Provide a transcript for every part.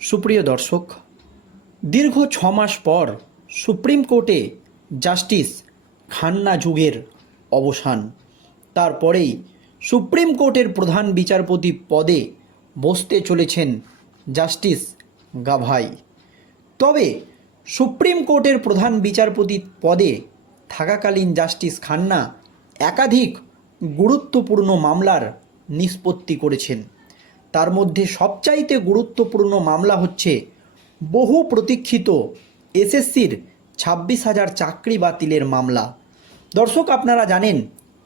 সুপ্রিয় দর্শক, দীর্ঘ ছ মাস পর সুপ্রিম কোর্টে জাস্টিস খান্না যুগের অবসান। তারপরেই সুপ্রিম কোর্টের প্রধান বিচারপতি পদে বসতে চলেছেন জাস্টিস গাভাই। তবে সুপ্রিম কোর্টের প্রধান বিচারপতি পদে থাকাকালীন জাস্টিস খান্না একাধিক গুরুত্বপূর্ণ মামলার নিষ্পত্তি করেছেন। তার মধ্যে সবচাইতে গুরুত্বপূর্ণ মামলা হচ্ছে বহু প্রতীক্ষিত এসএসসির ছাব্বিশ হাজার চাকরি বাতিলের মামলা। দর্শক, আপনারা জানেন,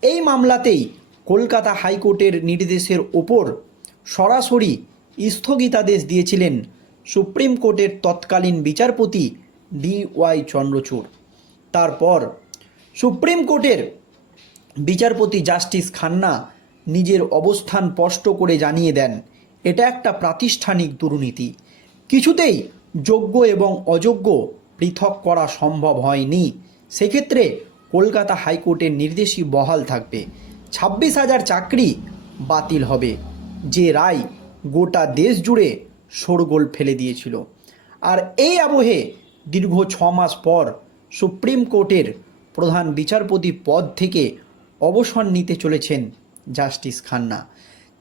এই মামলাতেই কলকাতা হাইকোর্টের নির্দেশের ওপর সরাসরি স্থগিতাদেশ দিয়েছিলেন সুপ্রিম কোর্টের তৎকালীন বিচারপতি ডি ওয়াই চন্দ্রচূড়। তারপর সুপ্রিম কোর্টের বিচারপতি জাস্টিস খান্না নিজের অবস্থান স্পষ্ট করে জানিয়ে দেন। এটা একটা প্রাতিষ্ঠানিক দুর্নীতি। কিছুতেই যোগ্য এবং অযোগ্য পৃথক করা সম্ভব হয়নি। সেক্ষেত্রে কলকাতা হাইকোর্টের নির্দেশই বহাল থাকবে। ছাব্বিশ হাজার চাকরি বাতিল হবে। যে রায় গোটা দেশ জুড়ে শোরগোল ফেলে দিয়েছিল। আর এই আবহে দীর্ঘ ছ মাস পর সুপ্রিম কোর্টের প্রধান বিচারপতি পদ থেকে অবসর নিতে চলেছেন জাস্টিস খান্না।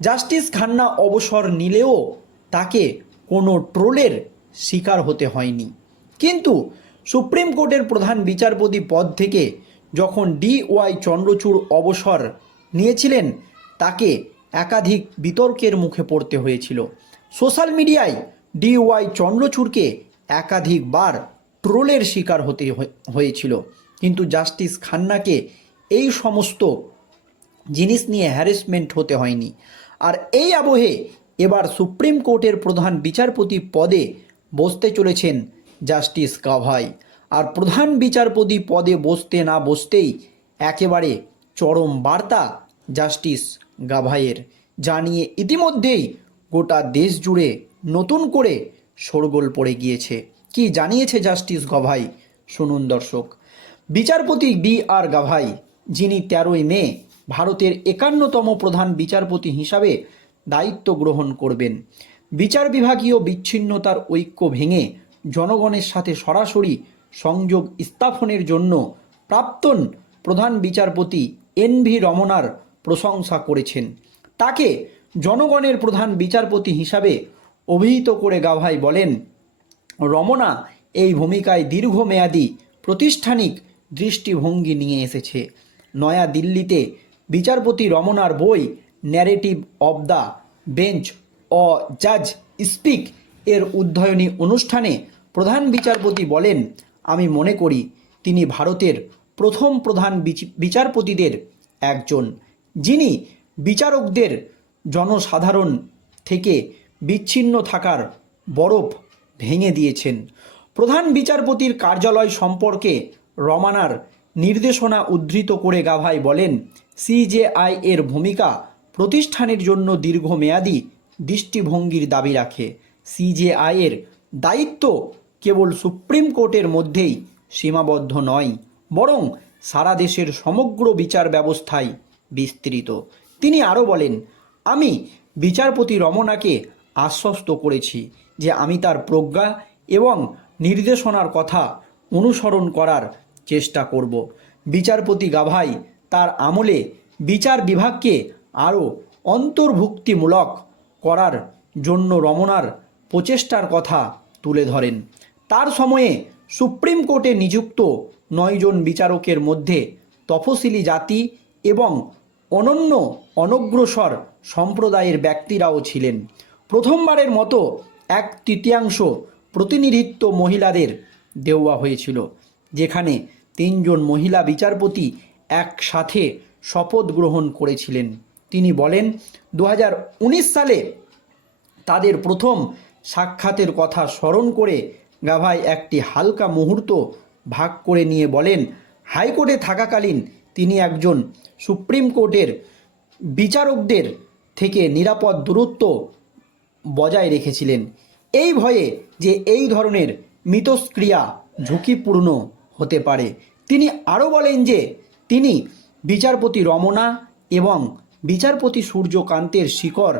জাস্টিস খান্না অবসর নিলেও তাকে কোনো ট্রোলের শিকার হতে হয়নি। কিন্তু সুপ্রিম কোর্টের প্রধান বিচারপতি পদ থেকে যখন ডি ওয়াই চন্দ্রচূড় অবসর নিয়েছিলেন, তাকে একাধিক বিতর্কের মুখে পড়তে হয়েছিল। সোশ্যাল মিডিয়ায় ডি ওয়াই চন্দ্রচূড়কে একাধিকবার ট্রোলের শিকার হতে হয়ে- হয়েছিল। কিন্তু জাস্টিস খান্নাকে এই সমস্ত জিনিস নিয়ে হ্যারেসমেন্ট হতে হয়নি। আর এই আবহে এবার সুপ্রিম কোর্টের প্রধান বিচারপতি পদে বসতে চলেছেন জাস্টিস গাভাই আর প্রধান বিচারপতি পদে বসতে না বসতেই একেবারে চরম বার্তা জাস্টিস গাভাইয়ের, জানিয়ে ইতিমধ্যেই গোটা দেশ জুড়ে নতুন করে শোরগোল পড়ে গিয়েছে। কি জানিয়েছে জাস্টিস গাভাই? শুনুন দর্শক। বিচারপতি বি আর গাভাই, যিনি তেরোই মে ভারতের একান্নতম প্রধান বিচারপতি হিসাবে দায়িত্ব গ্রহণ করবেন। বিচার বিভাগীয় বিচ্ছিন্নতার ঐক্য ভেঙে জনগণের সাথে সরাসরি সংযোগ স্থাপনের জন্য প্রাক্তন প্রধান বিচারপতি এন ভি রমনার প্রশংসা করেছেন। তাকে জনগণের প্রধান বিচারপতি হিসাবে অভিহিত করে গাভাই বলেন, রমনা এই ভূমিকায় দীর্ঘমেয়াদী প্রতিষ্ঠানিক দৃষ্টিভঙ্গি নিয়ে এসেছে। নয়া দিল্লিতে বিচারপতি রমনার বই narrative of the bench a জাজ স্পিক এর উদ্ধয়নী অনুষ্ঠানে প্রধান বিচারপতি বলেন, আমি মনে করি তিনি ভারতের প্রথম প্রধান বিচ- বিচারপতিদের একজন, যিনি বিচারকদের জনসাধারণ থেকে বিচ্ছিন্ন থাকার বরফ ভেঙে দিয়েছেন। প্রধান বিচারপতির কার্যালয় সম্পর্কে রমানার নির্দেশনা উদ্ধৃত করে গাভাই বলেন সিজেআই এর ভূমিকা প্রতিষ্ঠানের জন্য দীর্ঘমেয়াদী দৃষ্টিভঙ্গির দাবি রাখে। সিজেআই এর দায়িত্ব কেবল সুপ্রিম কোর্টের মধ্যেই সীমাবদ্ধ নয়, বরং সারা দেশের সমগ্র বিচার ব্যবস্থায় বিস্তৃত। তিনি আরও বলেন, আমি বিচারপতি রমনাকে আশ্বস্ত করেছি যে আমি তার প্রজ্ঞা এবং নির্দেশনার কথা অনুসরণ করার চেষ্টা করব। বিচারপতি গাভাই তার আমলে বিচার বিভাগকে আরও অন্তর্ভুক্তিমূলক করার জন্য রমনার প্রচেষ্টার কথা তুলে ধরেন। তার সময়ে সুপ্রিম কোর্টে নিযুক্ত নয়জন বিচারকের মধ্যে তফসিলি জাতি এবং অনন্য অনগ্রসর সম্প্রদায়ের ব্যক্তিরাও ছিলেন। প্রথমবারের মতো এক তৃতীয়াংশ প্রতিনিধিত্ব মহিলাদের দেওয়া হয়েছিল, যেখানে তিনজন মহিলা বিচারপতি একসাথে শপথ গ্রহণ করেছিলেন। তিনি বলেন দু হাজার উনিশ সালে তাদের প্রথম সাক্ষাতের কথা স্মরণ করে গাভাই একটি হালকা মুহূর্ত ভাগ করে নিয়ে বলেন, হাইকোর্টে থাকাকালীন তিনি একজন সুপ্রিম কোর্টের বিচারকদের থেকে নিরাপদ দূরত্ব বজায় রেখেছিলেন। এই ভয়ে যে এই ধরনের মিতস্ক্রিয়া ঝুঁকিপূর্ণ হতে পারে। তিনি আরও বলেন যে তিনি বিচারপতি রমনা এবং বিচারপতি সূর্যকান্তের শিকড়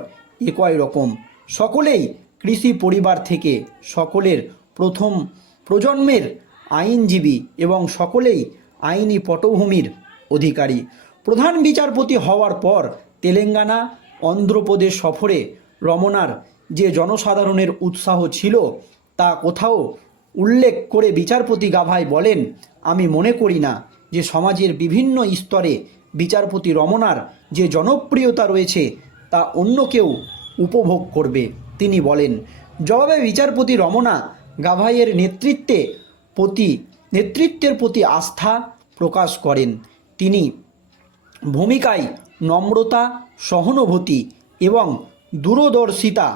একই রকম। সকলেই কৃষি পরিবার থেকে সকলের প্রথম প্রজন্মের আইনজীবী এবং সকলেই আইনি পটভূমির অধিকারী। প্রধান বিচারপতি হওয়ার পর তেলেঙ্গানা, অন্ধ্রপ্রদেশ সফরে রমনার যে জনসাধারণের উৎসাহ ছিল তা কোথাও উল্লেখ করে বিচারপতি গাভাই বলেন, আমি মনে করি না যে সমাজের বিভিন্ন স্তরে বিচারপতি রমনার যে জনপ্রিয়তা রয়েছে, তা অন্য কেউ উপভোগ করবে, তিনি বলেন। জবাবে বিচারপতি রমনা গাভাইয়ের নেতৃত্বে প্রতি, নেতৃত্বের প্রতি আস্থা প্রকাশ করেন। তিনি ভূমিকায় নম্রতা, সহানুভূতি এবং দূরদর্শিতা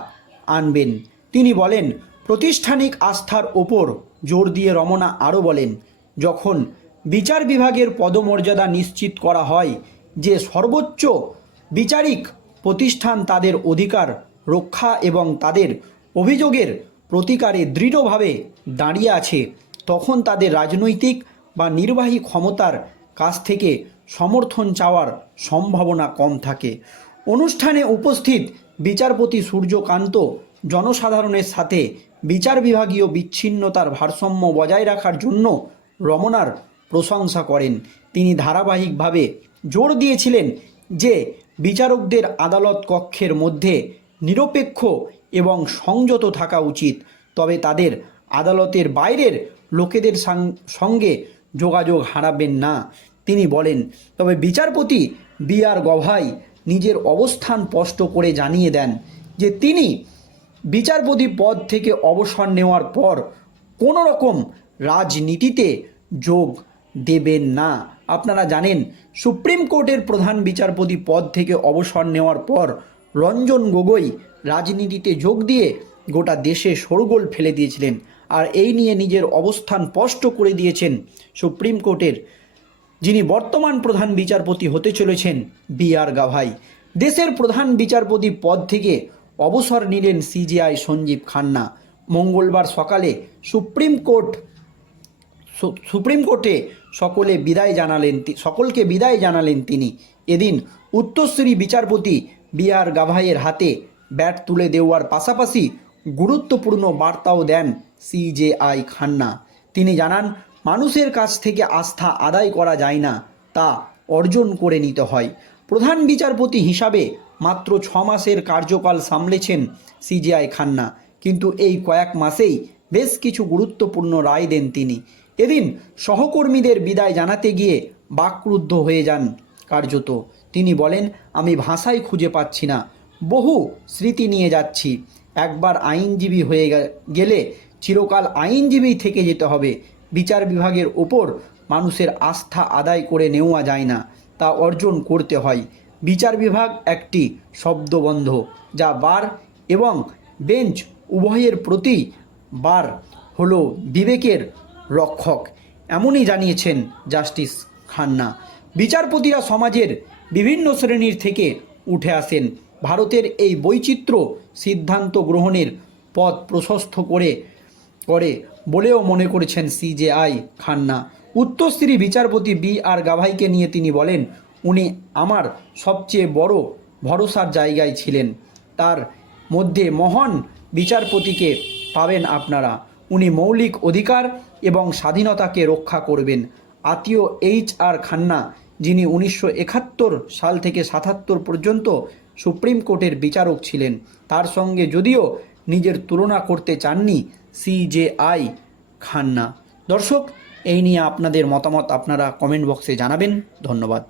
আনবেন। তিনি বলেন, প্রতিষ্ঠানিক আস্থার ওপর জোর দিয়ে রমনা আরও বলেন, যখন বিচার বিভাগের পদমর্যাদা নিশ্চিত করা হয় যে সর্বোচ্চ বিচারিক প্রতিষ্ঠান তাদের অধিকার, রক্ষা এবং তাদের অভিযোগের প্রতিকারে দৃঢ়ভাবে দাঁড়িয়ে আছে। তখন তাদের রাজনৈতিক বা নির্বাহী ক্ষমতার কাছ থেকে সমর্থন চাওয়ার সম্ভাবনা কম থাকে। অনুষ্ঠানে উপস্থিত বিচারপতি সূর্যকান্ত জনসাধারণের সাথে বিচার বিভাগীয় বিচ্ছিন্নতার ভারসাম্য বজায় রাখার জন্য রমনার প্রশংসা করেন। তিনি ধারাবাহিকভাবে জোর দিয়েছিলেন যে বিচারকদের আদালত কক্ষের মধ্যে নিরপেক্ষ এবং সংযত থাকা উচিত। তবে তাদের আদালতের বাইরের লোকেদের সঙ্গে যোগাযোগ হারাবেন না, তিনি বলেন। তবে বিচারপতি বি আর গভাই নিজের অবস্থান স্পষ্ট করে জানিয়ে দেন যে তিনি বিচারপতি পদ থেকে অবসর নেওয়ার পর কোনো রকম রাজনীতিতে যোগ দেবেন না। আপনারা জানেন, সুপ্রিম কোর্টের প্রধান বিচারপতি পদ থেকে অবসর নেওয়ার পর রঞ্জন গগৈ রাজনীতিতে যোগ দিয়ে গোটা দেশে শোরগোল ফেলে দিয়েছিলেন আর এই নিয়ে নিজের অবস্থান স্পষ্ট করে দিয়েছেন সুপ্রিম কোর্টের, যিনি বর্তমান প্রধান বিচারপতি হতে চলেছেন বি আর গাভাই। দেশের প্রধান বিচারপতি পদ থেকে অবসর নিলেন সিজিআই সঞ্জীব খান্না। মঙ্গলবার সকালে সুপ্রিম কোর্ট সুপ্রিম কোর্টে সকলে বিদায় জানালেন সকলকে বিদায় জানালেন তিনি। এদিন উত্তরশ্রী বিচারপতি বি আর গাভাইয়ের হাতে ব্যাট তুলে দেওয়ার পাশাপাশি গুরুত্বপূর্ণ বার্তাও দেন সিজেআই খান্না। তিনি জানান, মানুষের কাছ থেকে আস্থা আদায় করা যায় না, তা অর্জন করে নিতে হয়। প্রধান বিচারপতি হিসাবে মাত্র ছ মাসের কার্যকাল সামলেছেন সিজিআই খান্না। কিন্তু এই কয়েক মাসেই বেশ কিছু গুরুত্বপূর্ণ রায় দেন তিনি। এদিন সহকর্মীদের বিদায় জানাতে গিয়ে বাকরুদ্ধ হয়ে যান কার্যত। তিনি বলেন, আমি ভাষাই খুঁজে পাচ্ছি না। বহু স্মৃতি নিয়ে যাচ্ছি। একবার আইনজীবী হয়ে গেলে চিরকাল আইনজীবী থেকে যেতে হবে। বিচার বিভাগের ওপর মানুষের আস্থা আদায় করে নেওয়া যায় না। তা অর্জন করতে হয়। বিচার বিভাগ একটি শব্দবন্ধ, যা বার এবং বেঞ্চ উভয়ের প্রতি বার হলো বিবেকের রক্ষক। এমনই জানিয়েছেন জাস্টিস খান্না। বিচারপতিরা সমাজের বিভিন্ন শ্রেণির থেকে উঠে আসেন। ভারতের এই বৈচিত্র্য সিদ্ধান্ত গ্রহণের পথ প্রশস্ত করে করে বলেও মনে করেছেন সিজেআই খান্না। উত্তরশ্রী বিচারপতি বি আর গাভাইকে নিয়ে তিনি বলেন, উনি আমার সবচেয়ে বড় ভরসার জায়গায় ছিলেন। তার মধ্যে মহান বিচারপতিকে পাবেন আপনারা। উনি মৌলিক অধিকার এবং স্বাধীনতাকে রক্ষা করবেন। আত্মীয় এইচ আর খান্না, যিনি উনিশশো একাত্তর সাল থেকে সাতাত্তর পর্যন্ত সুপ্রিম কোর্টের বিচারক ছিলেন, তার সঙ্গে যদিও নিজের তুলনা করতে চাননি সিজেআই খান্না। দর্শক, এই নিয়ে আপনাদের মতামত আপনারা কমেন্ট বক্সে জানাবেন। ধন্যবাদ।